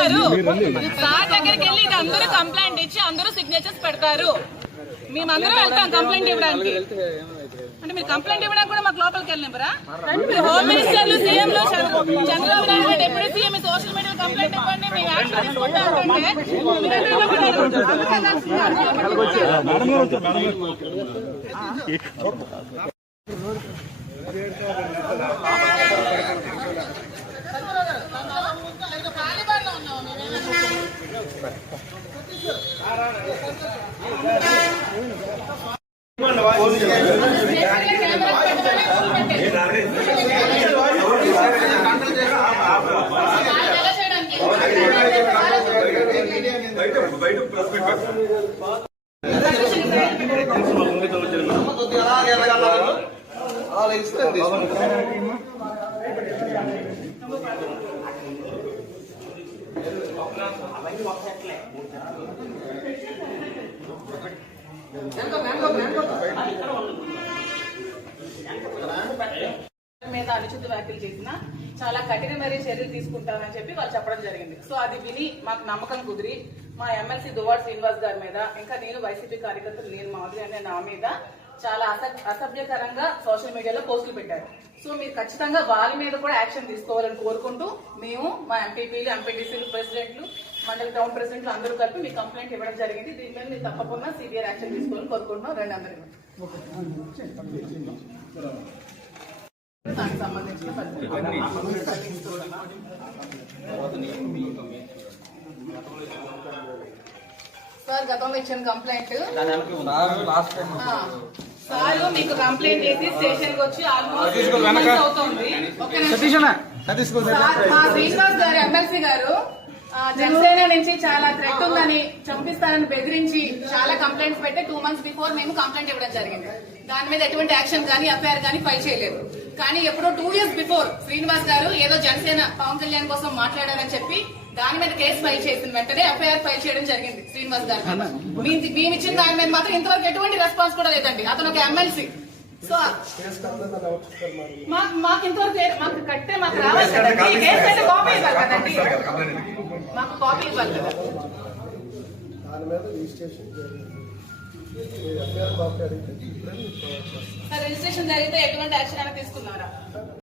గారు సార్ దగ్గరికి వెళ్ళి ఇది అందరూ కంప్లైంట్ ఇచ్చి అందరూ సిగ్నేచర్స్ పెడతారు. మేమందరం వెళ్తాం కంప్లైంట్ ఇవ్వడానికి. అంటే మీరు కంప్లైంట్ ఇవ్వడానికి కూడా మాకు లోపలికి వెళ్ళినరా మీరు హోమ్ మినిస్టర్లు సీఎంలు చంద్రబాబు నాయుడు గారు deputy CM social media complaint ఇవ్వండి మేము యాక్షన్ తీసుకుంటా ఉంటుంటే అలా ఇస్తుంది మీద అనుచిత వ్యాఖ్యలు చేసిన చాలా కఠినమైన చర్యలు తీసుకుంటామని చెప్పి వాళ్ళు చెప్పడం జరిగింది. సో అది విని మాకు నమ్మకం కుదిరి మా ఎమ్మెల్సీ దువాడ్ శ్రీనివాస్ గారి మీద ఇంకా నేను వైసీపీ కార్యకర్తలు నేను మాధురి అనే నా మీద చాలా అసభ్య అసభ్యకరంగా సోషల్ మీడియాలో పోస్టులు పెట్టారు. సో మీరు ఖచ్చితంగా వాళ్ళ మీద కూడా యాక్షన్ తీసుకోవాలని కోరుకుంటూ మేము మా ఎంపీపీలు ఎంపీటీసీలు ప్రెసిడెంట్లు మండల టౌన్ ప్రెసిడెంట్లు అందరూ కలిపి మీ కంప్లైంట్ ఇవ్వడం జరిగింది. దీని మీద మీరు తప్పకుండా సివియర్ యాక్షన్ తీసుకోవాలని కోరుకుంటున్నాం. రెండు అందరికీ దానికి సంబంధించిన. సార్ గతంలో ఇచ్చిన కంప్లైంట్. సార్ మీకు కంప్లైంట్ చేసి స్టేషన్కి వచ్చి ఆల్మోస్ట్ అవుతుంది. శ్రీనివాస్ గారు ఎమ్మెల్సీ గారు ఆ, జనసేన నుంచి చాలా థ్రెట్ ఉందని చంపిస్తారని బెదిరించి చాలా కంప్లైంట్స్ పెట్టి టూ మంత్స్ బిఫోర్ మేము కంప్లైంట్ ఇవ్వడం జరిగింది. దాని మీద ఎటువంటి యాక్షన్ కానీ ఎఫ్ఐఆర్ కానీ ఫైల్ చేయలేదు. కానీ ఎప్పుడో టూ ఇయర్స్ బిఫోర్ శ్రీనివాస్ గారు ఏదో జనసేన పవన్ కళ్యాణ్ కోసం మాట్లాడారని చెప్పి దాని మీద కేసు ఫైల్ చేసిన వెంటనే ఎఫ్ఐఆర్ ఫైల్ చేయడం జరిగింది శ్రీనివాస్ గారు. మేము ఇచ్చిన దాని మీద మాత్రం ఇంతవరకు ఎటువంటి రెస్పాన్స్ కూడా లేదండి. అతను ఒక ఎమ్మెల్సీ. సో మాకు మాకు ఇంతవరకు మాకు కట్టే మాకు రావాలి కదండి. కేసు అయితే కాపీ ఇవ్వాలి కదండి. మాకు కాపీ ఇవ్వాలి కదా. దాని మీద రిజిస్ట్రేషన్ రిజిస్ట్రేషన్ జరిగితే ఎటువంటి యాక్షన్ అయినా తీసుకున్నారా